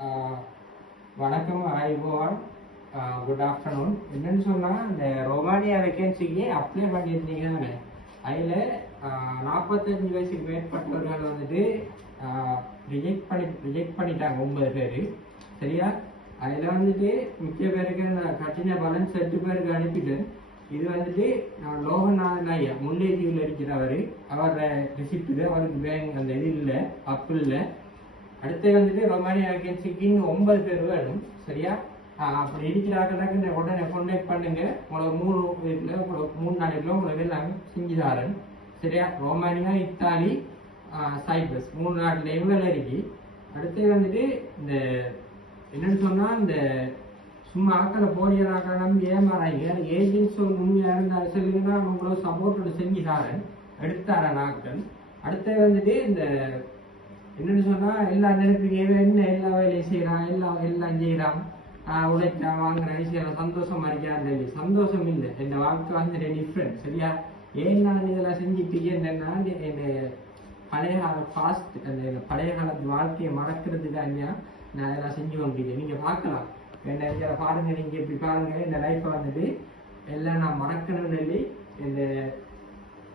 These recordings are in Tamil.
வணக்கம் வணக்கம் ஐபோன் குட் ஆஃப்டர்நூன் என்னன்னு சொன்னால் இந்த ரொமானியா வேகன்சிக்கு அப்ளை பண்ணியிருந்தீங்கன்னு அதில் நாற்பத்தஞ்சு வயசுக்கு மேற்பட்டவர்கள் வந்துட்டு ரிஜெக்ட் பண்ணி ரிஜெக்ட் பண்ணிட்டாங்க ஒன்பது பேர். சரியா? அதில் வந்துட்டு முக்கிய பேருக்கு நான் கட்டின பலன்ஸ் எட்டு பேருக்கு அனுப்பிட்டேன். இது வந்துட்டு நான் லோகநாதன் ஐயா முல்லைத்தீவில் இருக்கிறவர். அவர் ரிசிப்ட் அவருக்கு பேங்க் அந்த இது இல்லை அப்பு இல்லை. அடுத்து வந்துட்டு ரொமானியா வேகன்சிக்குன்னு ஒன்பது பேர் வேணும் சரியா? அப்படி இருக்கிறாங்கன்னா இந்த உடனே கான்டாக்ட் பண்ணுங்க. உங்களுக்கு மூணு வீட்டில் உங்களுக்கு மூணு நாளைக்குள்ள உங்களுக்கு எல்லாம் செஞ்சு சரியா? ரோமானியா இத்தாலி சைப்ரஸ் மூணு நாட்டில் இவ்வளோ இருக்கு. அடுத்து வந்துட்டு இந்த என்னன்னு சொன்னால் இந்த சும்மா ஆக்களை போலியல் ஆக்களை நம்பி ஏமாறாங்க ஏஜென்ட்ஸ் உண்மையாக இருந்தாலும் சொல்லுங்கன்னா உங்களுக்கு சப்போர்ட்டோட செஞ்சு தாரேன் எடுத்தாரன் ஆக்கள் அடுத்து வந்துட்டு இந்த என்னன்னு சொன்னா எல்லா நினைப்பீங்க என்ன எல்லா வேலையும் செய்யறான் எல்லாம் எல்லாம் செய்யறான் ஆஹ் உழைக்கிறான் வாங்குறான் விஷயம் சந்தோஷமா இருக்கான்னு சொல்லி சந்தோஷம் இல்லை. என் வாழ்க்கை வந்து டிஃப்ரெண்ட் சரியா? ஏன் நான் இதெல்லாம் செஞ்சுட்டு என்னன்னா என் பழைய கால பாஸ்ட் அந்த பழைய காலத்து வாழ்க்கையை மறக்கிறதுக்காண்டியா நான் இதெல்லாம் செஞ்சு கொண்டிருக்கேன். நீங்க பார்க்கலாம். என்ன இருக்கிற பாருங்க நீங்க இப்படி பாருங்க. இந்த லைஃப்பை வந்துட்டு எல்லாம் நான் மறக்கணும்னு சொல்லி இந்த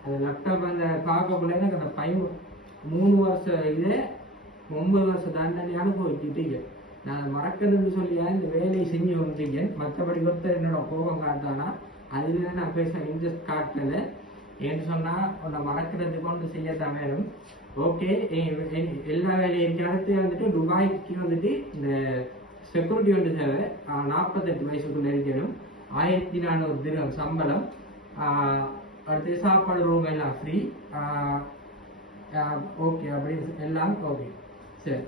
அந்த லேப்டாப் அந்த பார்க்கக்குள்ள எனக்கு அந்த பயம் மூணு வருஷம் இது ஒன்பது வருஷம் தண்டனை அனுபவிச்சுட்டு நான் மறக்கணும்னு சொல்லியா? இந்த வேலையை செஞ்சு வந்துட்டீங்க. மற்றபடி ஒருத்தர் என்னோட கோபம் காட்டானா அதுல நான் பேச இன்ட்ரெஸ்ட் காட்டல ஏன்னு சொன்னா உன்னை மறக்கிறதுக்கு ஒன்று செய்ய வேணும் ஓகே எல்லா வேலையும் இருக்கு அடுத்து வந்துட்டு துபாய்க்கு வந்துட்டு இந்த செக்யூரிட்டி வந்து தேவை நாற்பத்தெட்டு வயசுக்குள்ள இருக்கணும். ஆயிரத்தி நானூறு தினம் சம்பளம். அடுத்து சாப்பாடு ரூம் எல்லாம் ஃப்ரீ ஓகே அப்படி எல்லாம் ஓகே சரி